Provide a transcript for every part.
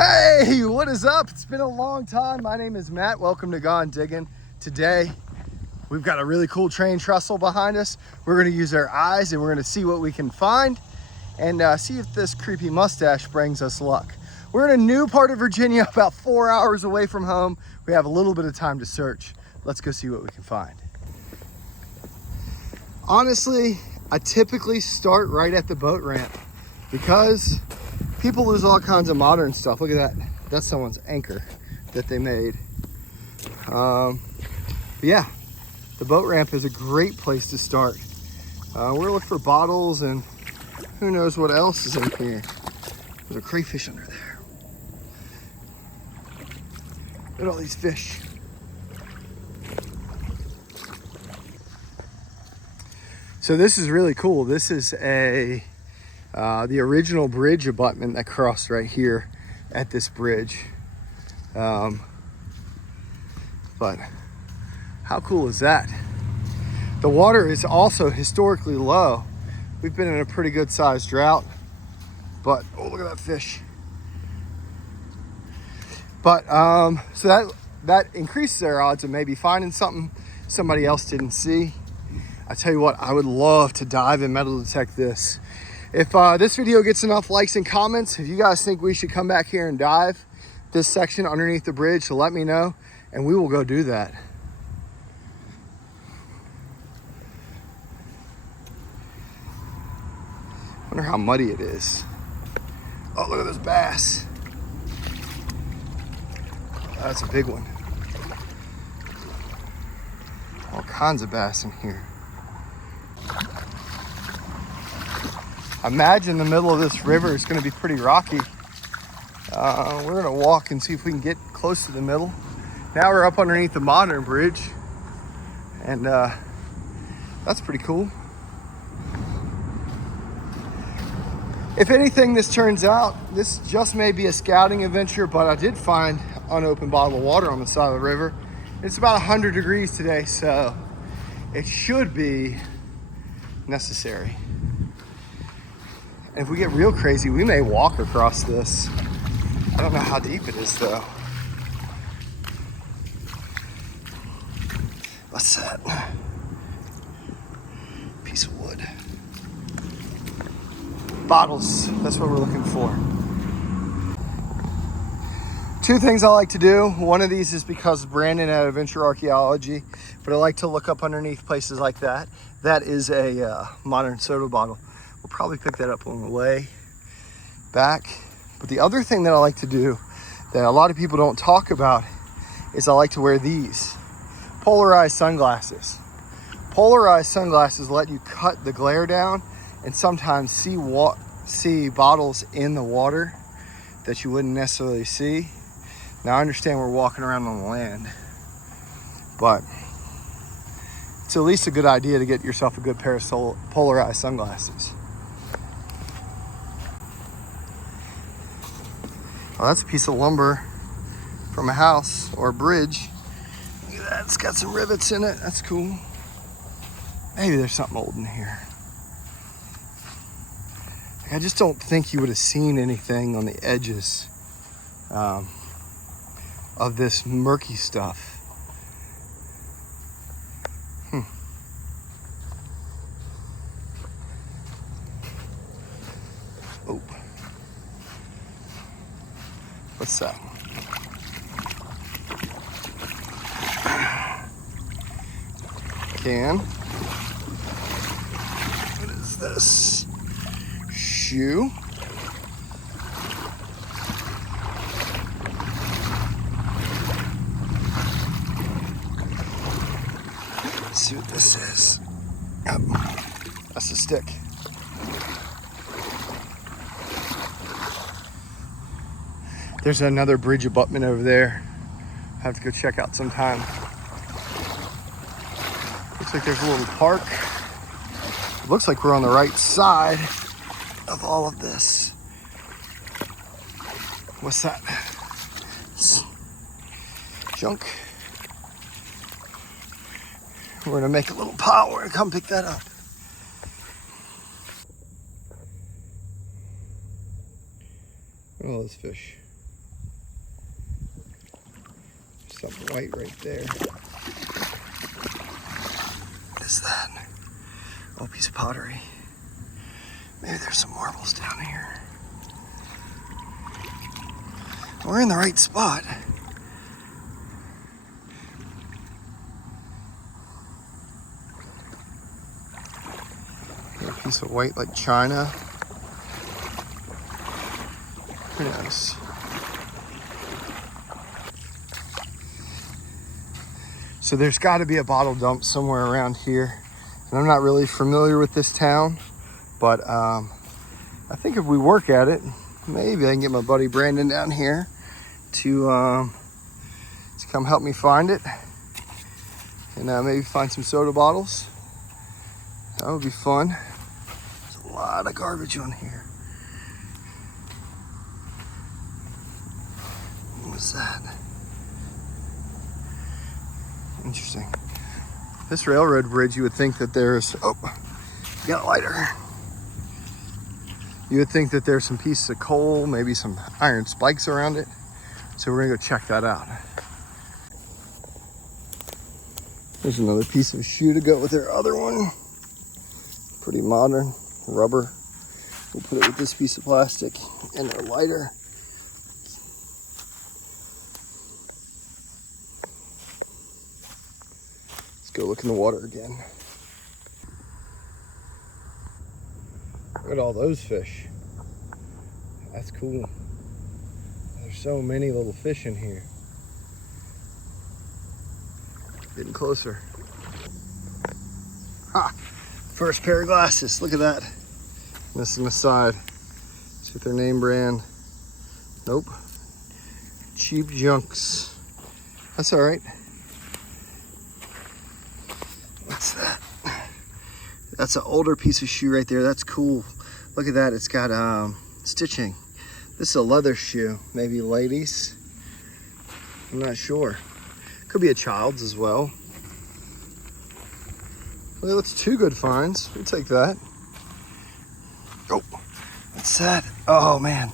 Hey, what is up? It's been a long time. My name is Matt. Welcome to Gone Digging. Today, we've got a really cool trained trestle behind us. We're gonna use our eyes and we're gonna see what we can find and see if this creepy mustache brings us luck. We're in a new part of Virginia, about 4 hours away from home. We have a little bit of time to search. Let's go see what we can find. Honestly, I typically start right at the boat ramp because people lose all kinds of modern stuff. Look at that. That's someone's anchor that they made. Yeah, the boat ramp is a great place to start. We're gonna look for bottles and who knows what else is in here. There's a crayfish under there. Look at all these fish. So this is really cool. This is the original bridge abutment that crossed right here at this bridge. But how cool is that? The water is also historically low. We've been in a pretty good sized drought, but oh, look at that fish. But so that increases our odds of maybe finding something somebody else didn't see. I tell you what, I would love to dive and metal detect this. If this video gets enough likes and comments, if you guys think we should come back here and dive this section underneath the bridge, to let me know and we will go do that. Wonder how muddy it is. Oh, look at this bass. That's a big one. All kinds of bass in here. I imagine the middle of this river is going to be pretty rocky. We're going to walk and see if we can get close to the middle. Now we're up underneath the modern bridge, and that's pretty cool. If anything, this turns out, this just may be a scouting adventure, but I did find an unopened bottle of water on the side of the river. It's about 100 degrees today, so it should be necessary. And if we get real crazy, we may walk across this. I don't know how deep it is though. What's that? Piece of wood. Bottles, that's what we're looking for. Two things I like to do. One of these is because Brandon at Adventure Archaeology, but I like to look up underneath places like that. That is a modern soda bottle. We'll probably pick that up on the way back. But the other thing that I like to do that a lot of people don't talk about is I like to wear these polarized sunglasses. Polarized sunglasses let you cut the glare down and sometimes see bottles in the water that you wouldn't necessarily see. Now I understand we're walking around on the land, but it's at least a good idea to get yourself a good pair of polarized sunglasses. Well, that's a piece of lumber from a house or a bridge. Look at that, it's got some rivets in it. That's cool. Maybe there's something old in here. I just don't think you would have seen anything on the edges of this murky stuff. Oh. What's that? Can. What is this? Shoe. Let's see what this is. Yep. That's a stick. There's another bridge abutment over there. I have to go check out sometime. Looks like there's a little park. It looks like we're on the right side of all of this. What's that? It's junk. We're gonna make a little pile. We're gonna come pick that up. Look at all this fish. something white right there. What is that? Oh, a piece of pottery. Maybe there's some marbles down here. We're in the right spot. A piece of white like china. Who knows? So there's got to be a bottle dump somewhere around here. And I'm not really familiar with this town, but I think if we work at it, maybe I can get my buddy Brandon down here to come help me find it. And maybe find some soda bottles. That would be fun. There's a lot of garbage on here. What was that? Interesting. This railroad bridge, you would think that there's, oh, got a lighter. You would think that there's some pieces of coal, maybe some iron spikes around it. So we're gonna go check that out. There's another piece of shoe to go with their other one. Pretty modern, rubber. We'll put it with this piece of plastic and a lighter. Let's go look in the water again. Look at all those fish. That's cool. There's so many little fish in here. Getting closer. Ha! First pair of glasses. Look at that. Missing the side. See if their name brand. Nope. Cheap junks. That's all right. What's that? That's an older piece of shoe right there. That's cool. Look at that. It's got stitching. This is a leather shoe. Maybe ladies. I'm not sure. Could be a child's as well. Well, that's two good finds. We'll take that. Oh, what's that? Oh, man.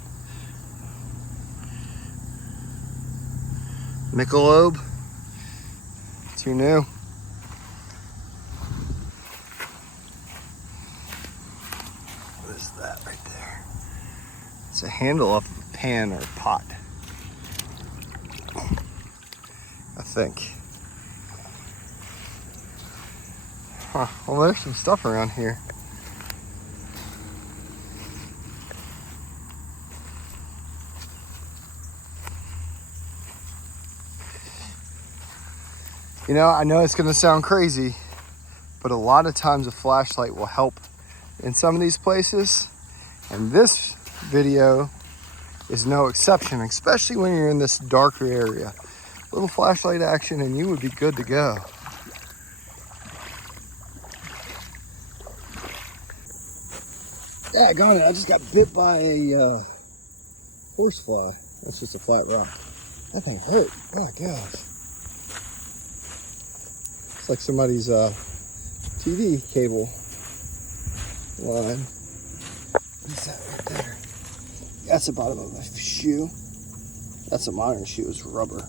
Michelob. Too new. What is that right there? It's a handle of a pan or a pot. I think. Huh. Well, there's some stuff around here. You know, I know it's gonna sound crazy, but a lot of times a flashlight will help in some of these places. And this video is no exception, especially when you're in this darker area. Little flashlight action and you would be good to go. Yeah, got it. I just got bit by a horsefly. That's just a flat rock. That thing hurt. Oh my gosh. It's like somebody's TV cable line. What's that right there? That's the bottom of a shoe. That's a modern shoe. It's rubber.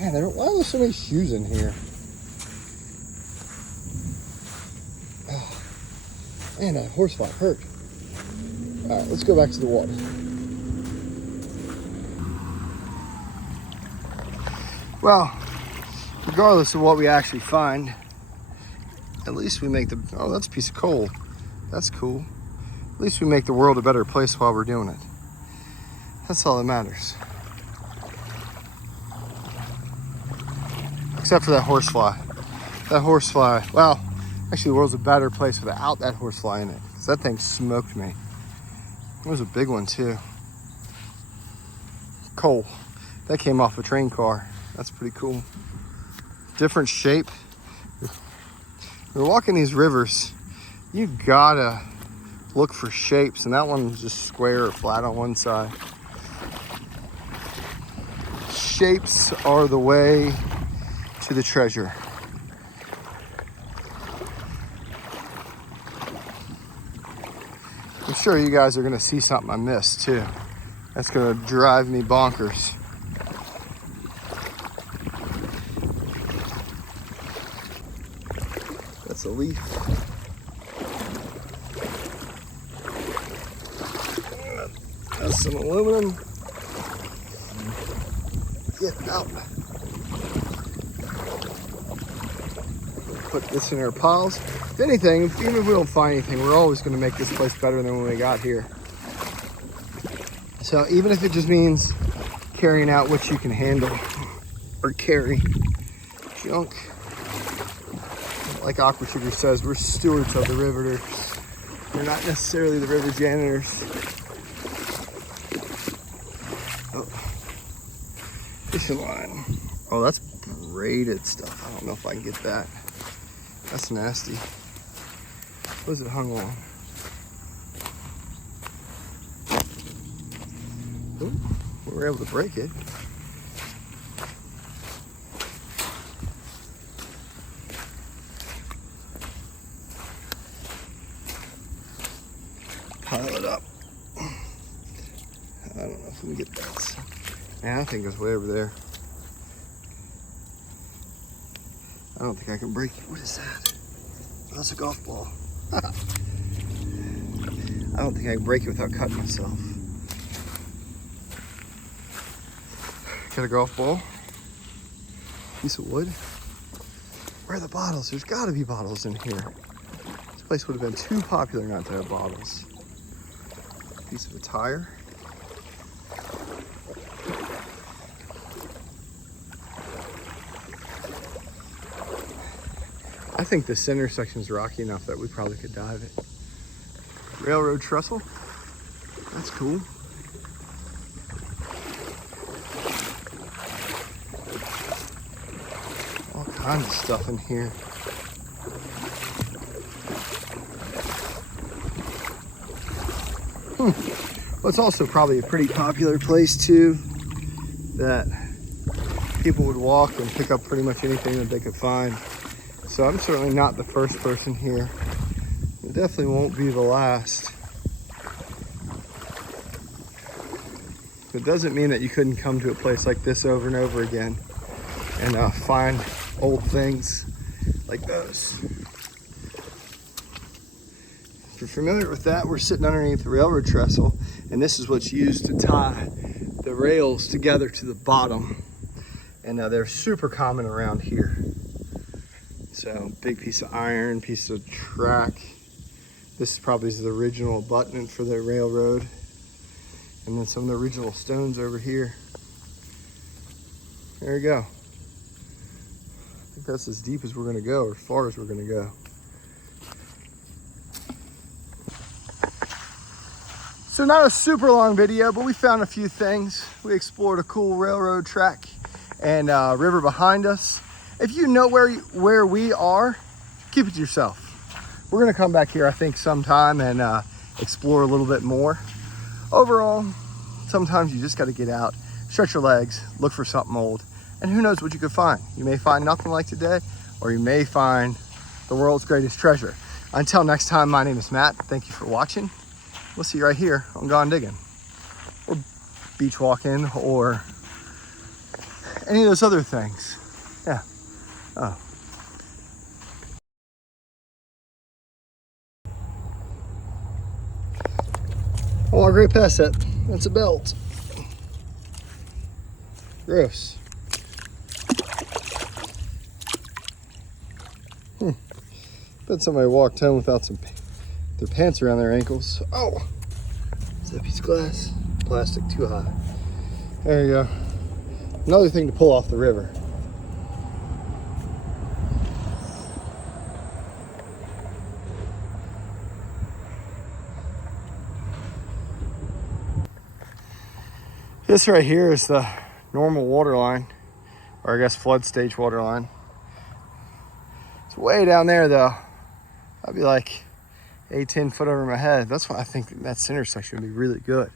Man, why are there so many shoes in here? Oh, man, that horsefly hurt. All right, let's go back to the water. Well, regardless of what we actually find, at least we make oh, that's a piece of coal. That's cool. At least we make the world a better place while we're doing it. That's all that matters. Except for that horsefly. That horsefly, well, actually the world's a better place without that horsefly in it, because that thing smoked me. It was a big one too. Coal. That came off a train car. That's pretty cool. Different shape. We're walking these rivers, you gotta look for shapes, and that one was just square or flat on one side. Shapes are the way to the treasure. I'm sure you guys are gonna see something I missed too. That's gonna drive me bonkers. That's a leaf. That's some aluminum. Get out. Put this in our piles. If anything, even if we don't find anything, we're always going to make this place better than when we got here. So even if it just means carrying out what you can handle or carry. Junk. Like Aqua Sugar says, we're stewards of the river. We're not necessarily the river janitors. Oh, fishing line. Oh, that's braided stuff. I don't know if I can get that. That's nasty. What is it hung on? Ooh, we were able to break it. Pile it up. I don't know if we can get that. Man, I think it's way over there. I don't think I can break it. What is that? Oh, that's a golf ball. I don't think I can break it without cutting myself. Got a golf ball. Piece of wood. Where are the bottles? There's got to be bottles in here. This place would have been too popular not to have bottles. Piece of a tire. I think this center section is rocky enough that we probably could dive it. Railroad trestle. That's cool. All kinds of stuff in here. Well, it's also probably a pretty popular place too, that people would walk and pick up pretty much anything that they could find. So I'm certainly not the first person here. It definitely won't be the last. It doesn't mean that you couldn't come to a place like this over and over again and find old things like those. If you're familiar with that, we're sitting underneath the railroad trestle, and this is what's used to tie the rails together to the bottom. And they're super common around here. So big piece of iron, piece of track. This is probably the original abutment for the railroad. And then some of the original stones over here. There you go. I think that's as deep as we're gonna go, or as far as we're gonna go. So not a super long video, but we found a few things. We explored a cool railroad track and river behind us. If you know where we are, keep it to yourself. We're gonna come back here, I think, sometime and explore a little bit more. Overall, sometimes you just gotta get out, stretch your legs, look for something old, and who knows what you could find. You may find nothing like today, or you may find the world's greatest treasure. Until next time, my name is Matt. Thank you for watching. We'll see you right here on Gone Digging, or beach walking, or any of those other things. Yeah. Oh. Oh, walk right past that. That's a belt. Gross. Bet somebody walked home without their pants around their ankles. Oh, is that a piece of glass? Plastic, too high. There you go. Another thing to pull off the river. This right here is the normal water line, or I guess flood stage water line. It's way down there though. I'd be like 8-10 foot over my head. That's why I think that center section would be really good.